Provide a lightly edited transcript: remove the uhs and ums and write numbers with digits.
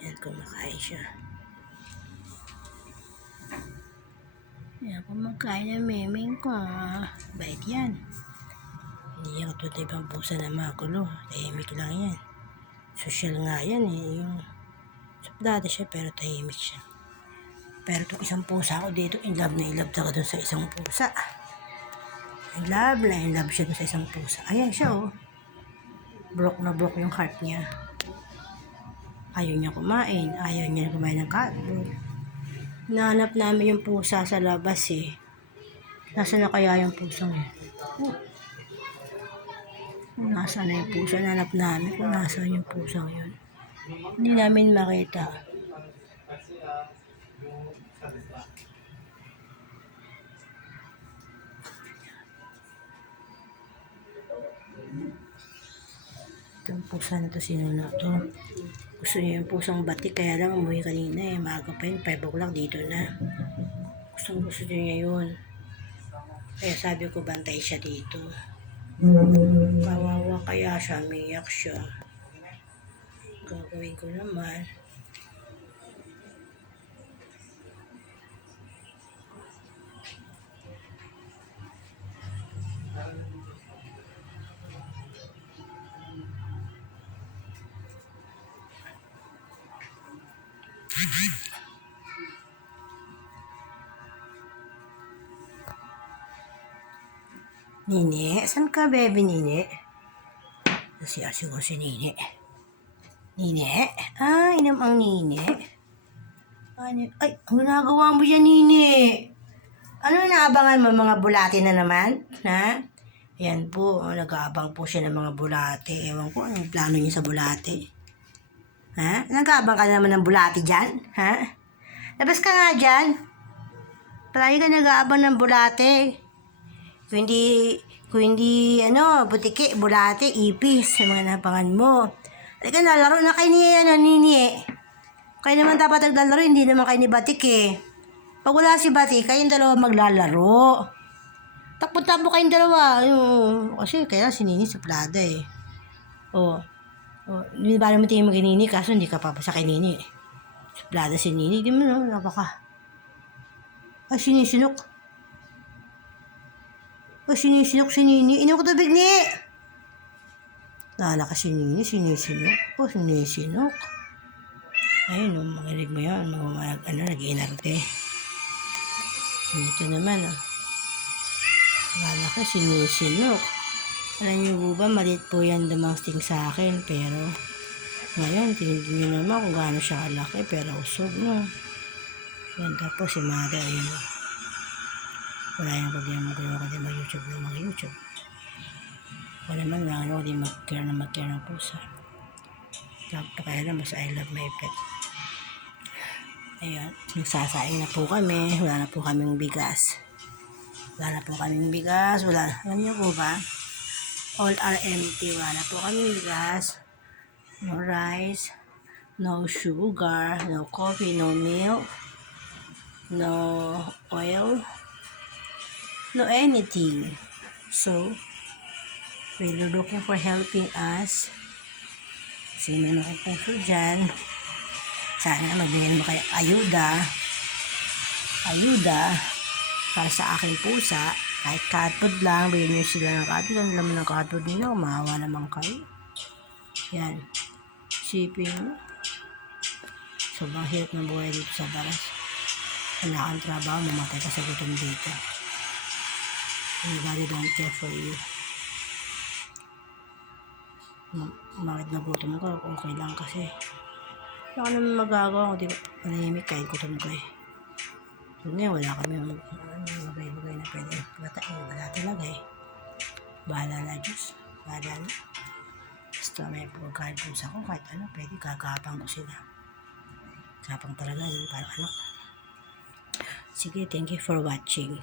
Yan, kumakain siya. Yan, kumakain ng memeng ko. Bait yan. Hindi yan katulad ng ibang pusa na magulo. Tahimik lang yan. Social nga yan eh. Yung suplada siya pero tahimik siya. Pero itong isang pusa ko dito, in love talaga dun sa isang pusa. In love siya dun sa isang pusa. Ayan siya oh. Broke na broke yung heart niya. Ayaw niya kumain. Ayaw niya kumain ng cardboard. Hinahanap namin yung pusa sa labas eh. Nasaan na kaya yung pusang yun? Nasaan na yung pusa? Hinahanap namin kung nasaan yung pusang yun. Hindi namin makita. Itong pusa na to, sino na to? Gusto niya yung pusang batik, kaya lang umuwi kanina eh. Maaga pa yun, 5 o'clock dito na. Gusto niya yun. Kaya sabi ko, bantay siya dito. Kawawa kaya siya, miyak siya. Gagawin ko naman. Nini, saan ka, baby Nini? Nasiyasin ko si Nini. Nini? Inom ang Nini. Ay, ang ginagawa mo dyan, Nini? Ano naabangan mo, mga bulati na naman? Ha? Yan po, nag-aabang po siya ng mga bulati. Ewan ko, anong plano niya sa bulati? Ha? Nag-aabang ka naman ng bulati dyan? Ha? Labas ka nga dyan. Palagi ka nag-aabang ng bulati. Kung hindi, butiki, bulati, ipis, sa mga napangan mo. Halika, nalaro na kayo niya Nini. Kayo naman dapat naglalaro, hindi naman kayo ni Batik eh. Pag wala si Batik, kayong dalawa maglalaro. Takbo-takbo kayong dalawa. Kasi kaya si Nini suplada eh. Hindi ba naman tingin mo kay Nini, kaso hindi ka papasa kay Nini. Suplada si Nini, di mo napaka. Sinisinok. Sinisinok si Nini. Inom ko tubig ni. Nala ka si Nini, sinisinok. Sinisinok. Ayun, makinig mo yan. Nag-inarte. Dito naman, Nala ka, sinisinok. Alam niyo po ba, maliit po yan dumasting sa akin. Pero, ngayon, tingin niyo naman kung gaano siya kalaki. Pero usog, no? Yan, tapos si Mada, ayun. Wala yung problema ko din mag-YouTube. Wala naman lang ako din mag-care ng pusa. Tapos kaya naman sa I love my pet. Ayan, nagsasaing na po kami. Wala na po kaming bigas. Alam niyo po ba? All are empty. Wala na po kaming bigas. No rice. No sugar. No coffee. No milk. No oil. No anything. So, we're looking for helping us. Sino na kayo puso dyan? Sana magbigyan mo kayo ayuda para sa aking pusa. Kahit cardboard lang, bigyan nyo sila ng cardboard. Ang laman ng cardboard nila, maawa naman kayo. Yan. Sipin mo. Sobrang hirap ng buhay dito sa baras. Wala kang trabaho, mamatay ka sa gutom dito. Everybody don't care for you. Bakit nagutom ka? Okay lang kasi. Wala ka naman magagawa. Kung di manahimik kahit gutom ka eh. So ngayon, wala kami magay-bagay na pwede. Wala talaga eh. Bahala na Diyos. Bahala na. Basta may pagkain po sa ko, kahit ano, pwede gagapang ko sila. Gapang talaga yun, parang anak. Sige, thank you for watching.